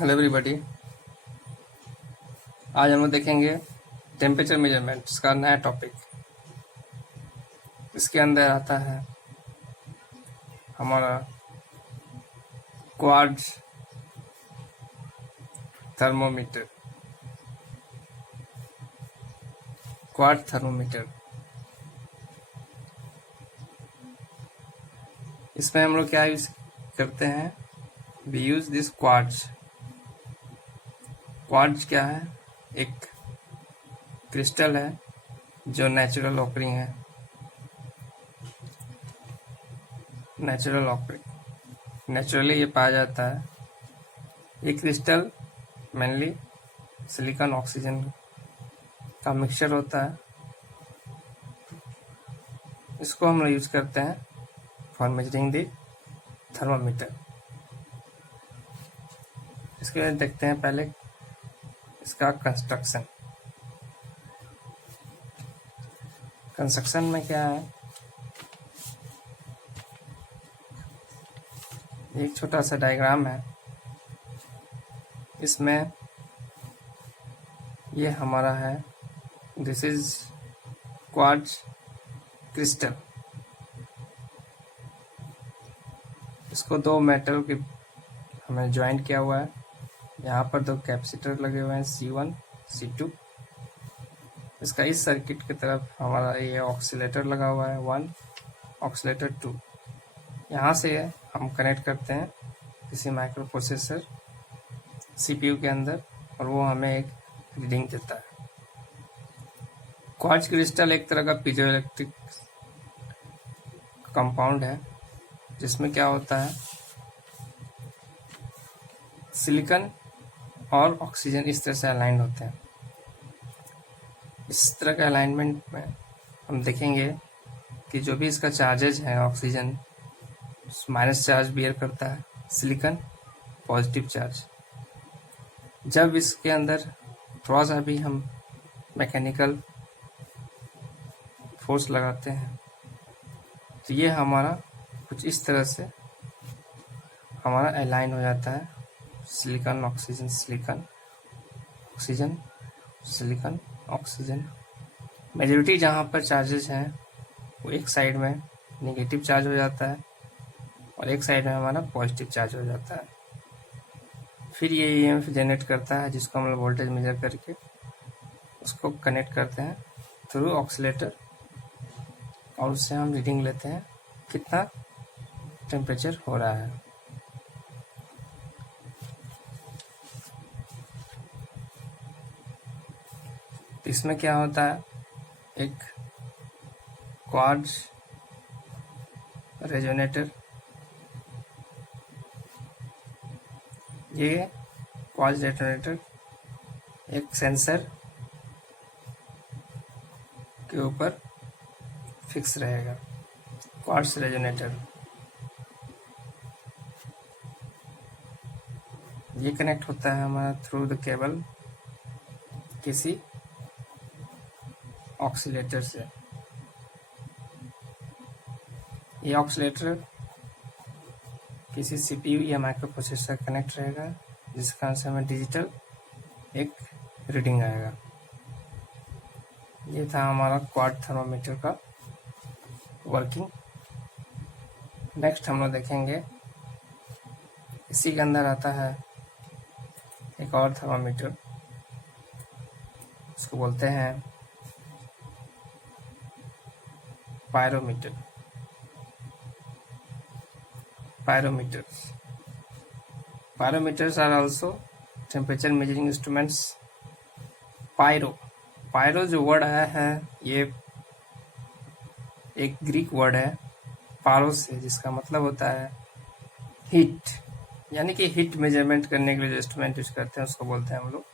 Hello everybody. आज हम लोग देखेंगे टेम्परेचर मेजरमेंट्स का नया टॉपिक। इसके अंदर आता है हमारा क्वार्ट्ज थर्मोमीटर। क्वार्ट्ज थर्मोमीटर, इसमें हम लोग क्या यूज करते हैं? We use this quartz. Quartz क्या है? एक क्रिस्टल है जो नेचुरल ऑकरिंग है। नेचुरली ये पाया जाता है। ये क्रिस्टल मेनली सिलिकॉन ऑक्सीजन का मिक्सचर होता है। इसको हम लोग यूज करते हैं फॉर मेजरिंग द थर्मामीटर। इसके बाद देखते हैं पहले इसका कंस्ट्रक्शन में क्या है। एक छोटा सा डायग्राम है। इसमें ये हमारा है, दिस इज क्वार्ट्ज क्रिस्टल। इसको दो मेटल के हमें ज्वाइंट किया हुआ है। यहाँ पर दो कैपेसिटर लगे हुए हैं, C1 C2। इसका इस सर्किट की तरफ हमारा ये ऑक्सीलेटर लगा हुआ है, 1 ऑक्सीलेटर 2। यहाँ से हम कनेक्ट करते हैं किसी माइक्रो प्रोसेसर CPU के अंदर, और वो हमें एक रीडिंग देता है। क्वार्ट्ज क्रिस्टल एक तरह का पीजोइलेक्ट्रिक कंपाउंड है, जिसमें क्या होता है, सिलिकॉन और ऑक्सीजन इस तरह से अलाइंड होते हैं। इस तरह के अलाइनमेंट में हम देखेंगे कि जो भी इसका चार्जेज है, ऑक्सीजन माइनस चार्ज बियर करता है, सिलिकॉन पॉजिटिव चार्ज। जब इसके अंदर थोड़ा सा भी हम मैकेनिकल फोर्स लगाते हैं तो ये हमारा कुछ इस तरह से हमारा अलाइन हो जाता है। Silicon oxygen silicon oxygen silicon oxygen. Majority जहाँ पर चार्जेस हैं वो एक साइड में नेगेटिव चार्ज हो जाता है और एक साइड में हमारा पॉजिटिव चार्ज हो जाता है। फिर ये EMF जनरेट करता है, जिसको हम लोग वोल्टेज मेजर करके उसको कनेक्ट करते हैं थ्रू ऑक्सीलेटर, और उससे हम रीडिंग लेते हैं कितना टेम्परेचर हो रहा है। इसमें क्या होता है, एक क्वार्ट्ज रेजोनेटर। ये क्वार्ट्ज रेजोनेटर एक सेंसर के ऊपर फिक्स रहेगा। क्वार्ट्ज रेजोनेटर ये कनेक्ट होता है हमारा थ्रू द केबल किसी ऑक्सीलेटर से। ये ऑक्सीलेटर किसी CPU या माइक्रो प्रोसेसर कनेक्ट रहेगा, जिसका से हमें डिजिटल एक रीडिंग आएगा। ये था हमारा क्वार्ट्ज थर्मोमीटर का वर्किंग। नेक्स्ट हम लोग देखेंगे, इसी के अंदर आता है एक और थर्मोमीटर, उसको बोलते हैं pyrometer. Pyrometers are also temperature measuring instruments. Pyro जो वर्ड आया है, ये एक ग्रीक वर्ड है पारो से, जिसका मतलब होता है हीट। यानी कि हीट मेजरमेंट करने के लिए जो इंस्ट्रूमेंट यूज करते हैं उसको बोलते हैं हम लोग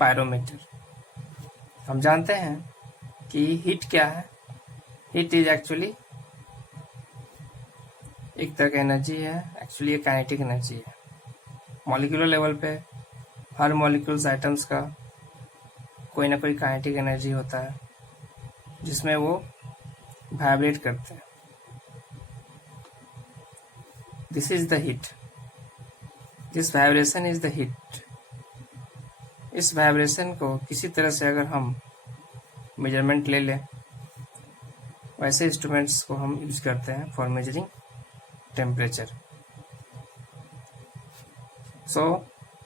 पायरोमीटर। हम जानते हैं कि हीट क्या है। हीट इज एक्चुअली एक तरह का एनर्जी है। एक्चुअली ये काइनेटिक एनर्जी है। मॉलिक्यूलर लेवल पे हर मॉलिक्यूल्स आइटम्स का कोई ना कोई काइनेटिक एनर्जी होता है, जिसमें वो वाइब्रेट करते हैं। This is the heat. This vibration is the heat. इस वाइब्रेशन को किसी तरह से अगर हम मेजरमेंट ले लें, वैसे इंस्ट्रूमेंट्स को हम यूज करते हैं for measuring temperature. So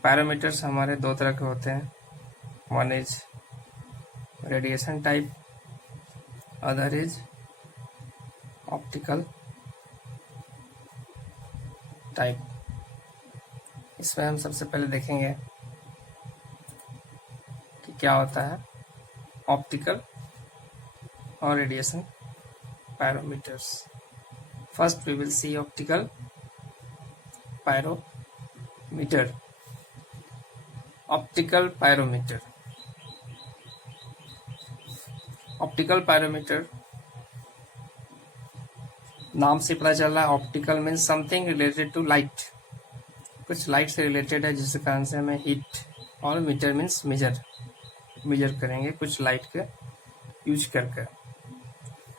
parameters हमारे दो तरह के होते हैं, one is radiation type, other is optical type. इसमें हम सबसे पहले देखेंगे कि क्या होता है ऑप्टिकल और radiation parameters. First we will see optical pyrometer. Optical pyrometer, optical pyrometer नाम से पता चल रहा है optical means something related to light, कुछ लाइट से रिलेटेड है, जिसके कारण से हमें हीट, और मीटर मीन्स मेजर करेंगे कुछ लाइट के यूज करके।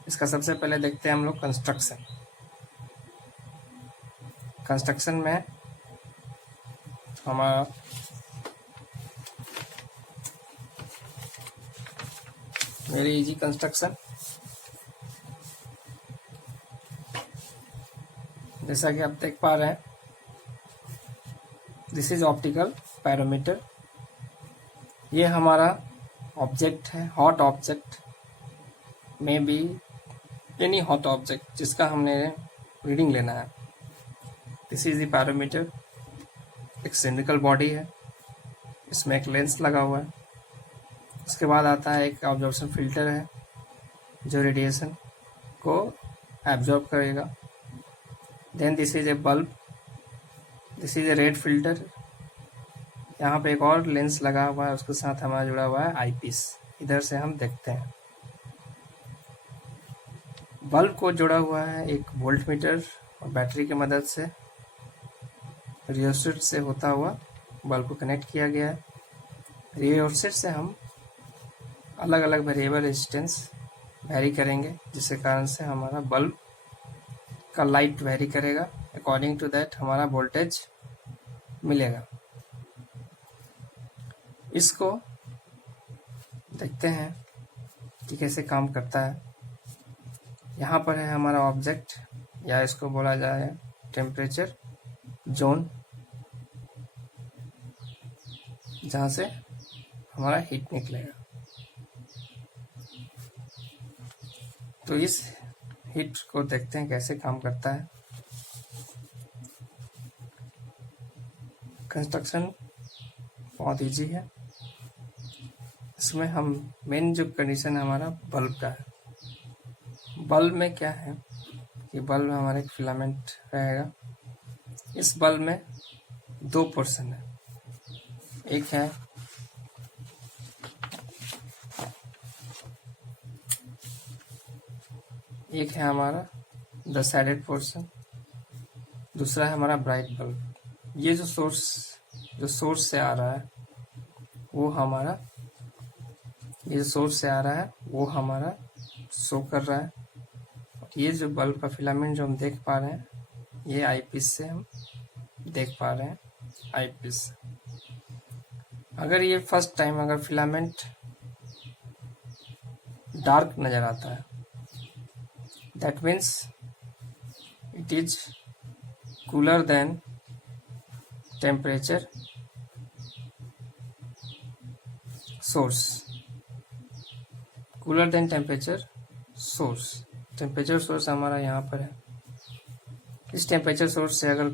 इसका सबसे पहले देखते हैं हम लोग कंस्ट्रक्शन। कंस्ट्रक्शन में हमारा वेरी इजी कंस्ट्रक्शन। जैसा कि आप देख पा रहे हैं, दिस इज ऑप्टिकल पैरामीटर। ये हमारा ऑब्जेक्ट है, hot object, may be any hot object जिसका हमने रीडिंग लेना है। This is the parameter. एक सिलिंड्रिकल बॉडी है, इसमें एक लेंस लगा हुआ है। उसके बाद आता है एक ऑब्जर्वेशन फिल्टर है जो रेडिएशन को एब्जॉर्ब करेगा। Then this is a bulb, this is a red filter. यहाँ पे एक और लेंस लगा हुआ है, उसके साथ हमारा जुड़ा हुआ है आईपीस। इधर से हम देखते हैं बल्ब को जुड़ा हुआ है एक वोल्ट मीटर और बैटरी की मदद से रियोस्टेट से होता हुआ बल्ब को कनेक्ट किया गया है। रियोस्टेट से हम अलग अलग वेरिएबल रेजिस्टेंस वेरी करेंगे, जिसके कारण से हमारा बल्ब का लाइट वेरी करेगा। अकॉर्डिंग टू दैट हमारा वोल्टेज मिलेगा। इसको देखते हैं कि कैसे काम करता है। यहाँ पर है हमारा ऑब्जेक्ट, या इसको बोला जाए टेम्परेचर जोन, जहाँ से हमारा हीट निकलेगा। तो इस हीट को देखते हैं कैसे काम करता है। कंस्ट्रक्शन बहुत इजी है। इसमें हम मेन जो कंडीशन है हमारा बल्ब का है। बल्ब में क्या है कि बल्ब हमारा एक फिलामेंट रहेगा। इस बल्ब में दो पोर्शन है, एक है हमारा द साइडेड पोर्शन, दूसरा है हमारा ब्राइट बल्ब। ये जो सोर्स से आ रहा है वो हमारा, ये सोर्स से आ रहा है वो हमारा शो कर रहा है। ये जो बल्ब का फिलामेंट जो हम देख पा रहे हैं, ये आईपीस से हम देख पा रहे हैं, आईपीस। अगर ये फर्स्ट टाइम अगर फिलामेंट डार्क नजर आता है, that means it is cooler than temperature source. Cooler than temperature source. Temperature source हमारा यहाँ पर है। इस टेम्परेचर सोर्स से अगर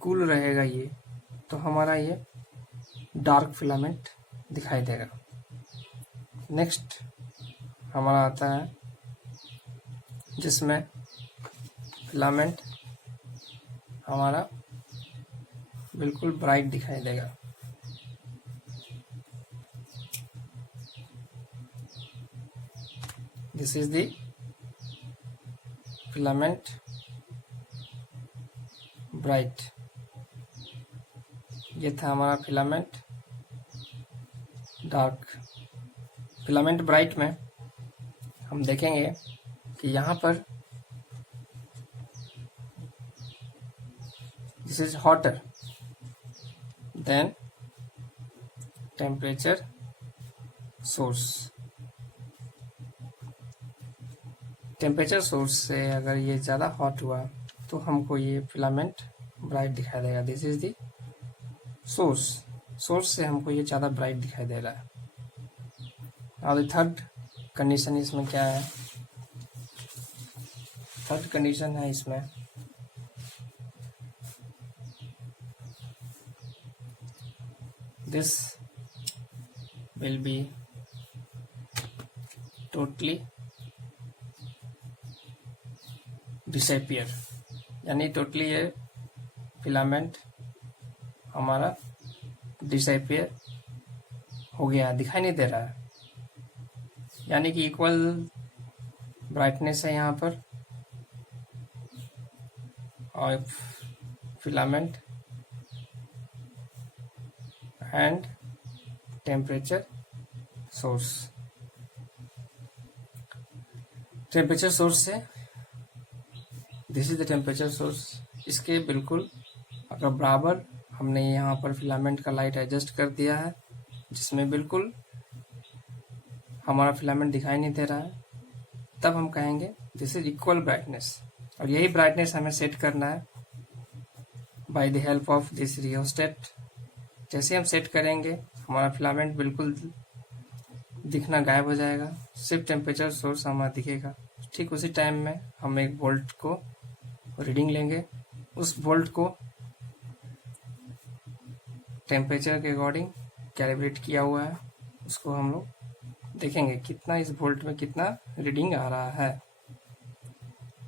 कूल रहेगा ये, तो हमारा ये डार्क फिलामेंट दिखाई देगा। नेक्स्ट हमारा आता है जिसमें फिलामेंट हमारा बिल्कुल ब्राइट दिखाई देगा। This is the filament bright. ये था हमारा फिलामेंट डार्क। फिलामेंट ब्राइट में हम देखेंगे कि यहाँ पर this is hotter, then temperature source. Temperature source से अगर ये ज़्यादा हॉट हुआ तो हमको ये फिलामेंट ब्राइट दिखाई देगा। This is the source. Source से हमको ये ज़्यादा ब्राइट दिखाई दे रहा है। और थर्ड कंडीशन इसमें क्या है? थर्ड कंडीशन है इसमें this will be totally disappear, यानी टोटली ये फिलामेंट हमारा डिसअपियर हो गया, दिखाई नहीं दे रहा है। यानी कि इक्वल ब्राइटनेस है यहाँ पर और filament and temperature source. Temperature source से this is the temperature source. इसके बिल्कुल अगर बराबर हमने यहाँ पर फिलामेंट का लाइट एडजस्ट कर दिया है, जिसमें बिल्कुल हमारा फिलामेंट दिखाई नहीं दे रहा है, तब हम कहेंगे दिस इज इक्वल ब्राइटनेस। और यही ब्राइटनेस हमें सेट करना है by the help of this rheostat. जैसे हम सेट करेंगे हमारा फिलामेंट बिल्कुल दिखना गायब हो जाएगा, सिर्फ टेम्परेचर सोर्स हमारा दिखेगा। ठीक उसी टाइम में हम एक वोल्ट को रीडिंग लेंगे। उस वोल्ट को टेम्परेचर के अकॉर्डिंग कैलिब्रेट किया हुआ है, उसको हम लोग देखेंगे कितना इस वोल्ट में कितना रीडिंग आ रहा है।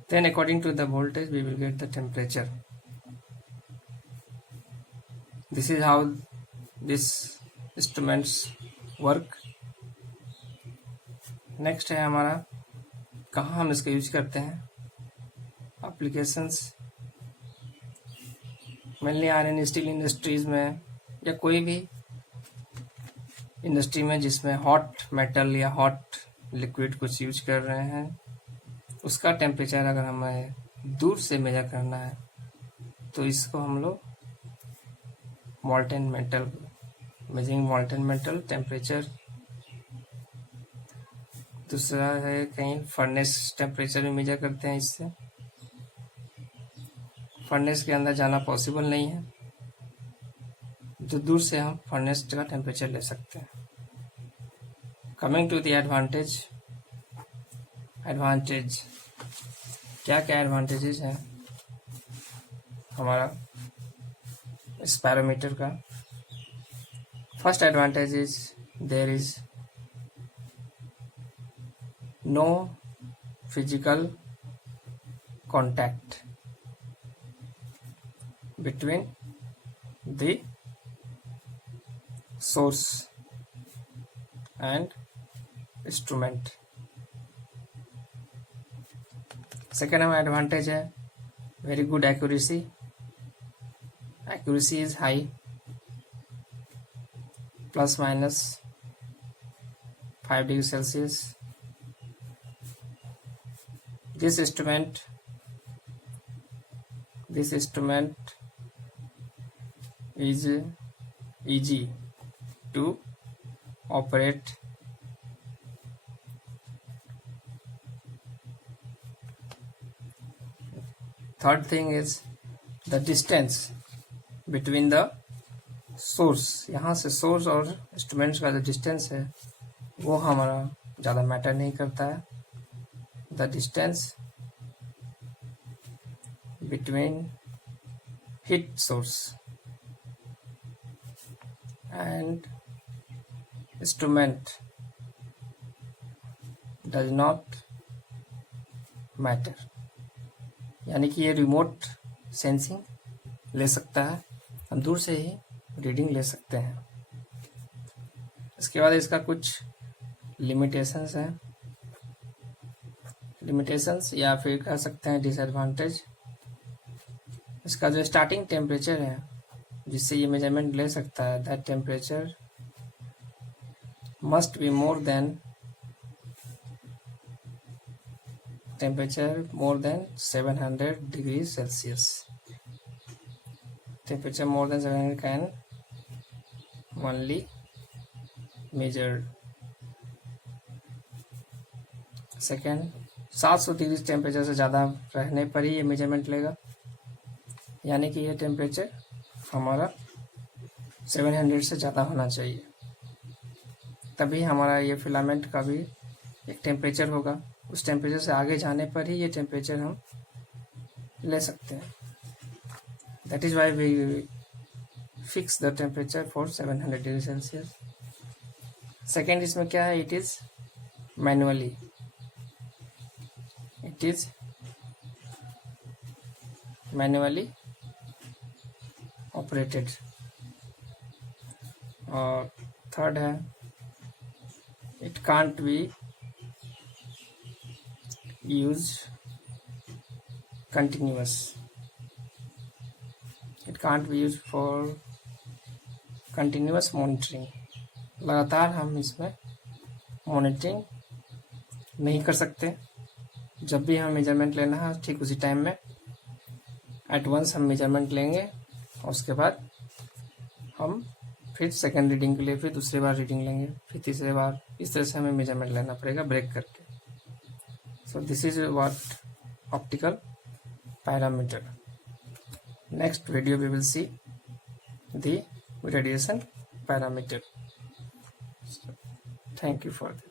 Then according to the voltage we will get the temperature. This is how this instruments work. Next है हमारा कहाँ हम इसका यूज करते हैं। Applications mainly iron steel industries में या कोई भी इंडस्ट्री में जिसमें हॉट मेटल या हॉट लिक्विड कुछ यूज कर रहे हैं, उसका टेम्परेचर अगर हमें दूर से मेजर करना है तो इसको हम लोग molten metal, measuring molten metal temperature. दूसरा है कहीं फर्नेस टेम्परेचर भी मेजर करते हैं। इससे फर्नेस के अंदर जाना पॉसिबल नहीं है, तो दूर से हम फर्नेस का टेम्परेचर ले सकते हैं। Coming to the advantage. Advantage क्या क्या एडवांटेजेस हैं हमारा इस पैरामीटर का। First advantage is there is no physical contact between the source and instrument. Second हमारा एडवांटेज है very good accuracy. Accuracy is high, plus minus 5 degree Celsius. This instrument is easy to operate. Third thing is the distance between the source। यहाँ से source और instruments का जो distance है वो हमारा ज़्यादा मैटर नहीं करता है। The distance between heat source and instrument does not matter। यानी कि ये रिमोट सेंसिंग ले सकता है, हम दूर से ही रीडिंग ले सकते हैं। इसके बाद इसका कुछ लिमिटेशंस हैं, लिमिटेशंस या फिर कह सकते हैं डिसएडवांटेज। इसका जो स्टार्टिंग टेम्परेचर है जिससे ये मेजरमेंट ले सकता है, that temperature must be more than temperature more than 700 degree Celsius. Temperature more than 700 can only measured. Second, 700 degree temperature से ज़्यादा रहने पर ही ये मेजरमेंट लेगा, यानी कि ये टेम्परेचर हमारा 700 से ज़्यादा होना चाहिए, तभी हमारा ये फिलामेंट का भी एक टेम्परेचर होगा। उस टेम्परेचर से आगे जाने पर ही ये टेम्परेचर हम ले सकते हैं। That is why we fix the temperature for 700 degree Celsius. Second, इसमें क्या है, it is manually, it is manually operated. और थर्ड है, it can't be use continuous, it can't be use for continuous monitoring. लगातार हम इसमें monitoring नहीं कर सकते। जब भी हमें मेजरमेंट लेना है ठीक उसी टाइम में एट वंस हम मेजरमेंट लेंगे, और उसके बाद हम फिर सेकेंड रीडिंग के लिए फिर दूसरी बार रीडिंग लेंगे, फिर तीसरी बार, इस तरह से हमें मेजरमेंट लेना पड़ेगा ब्रेक करके। So this is what optical parameter. Next video we will see the radiation parameter. Thank you for this.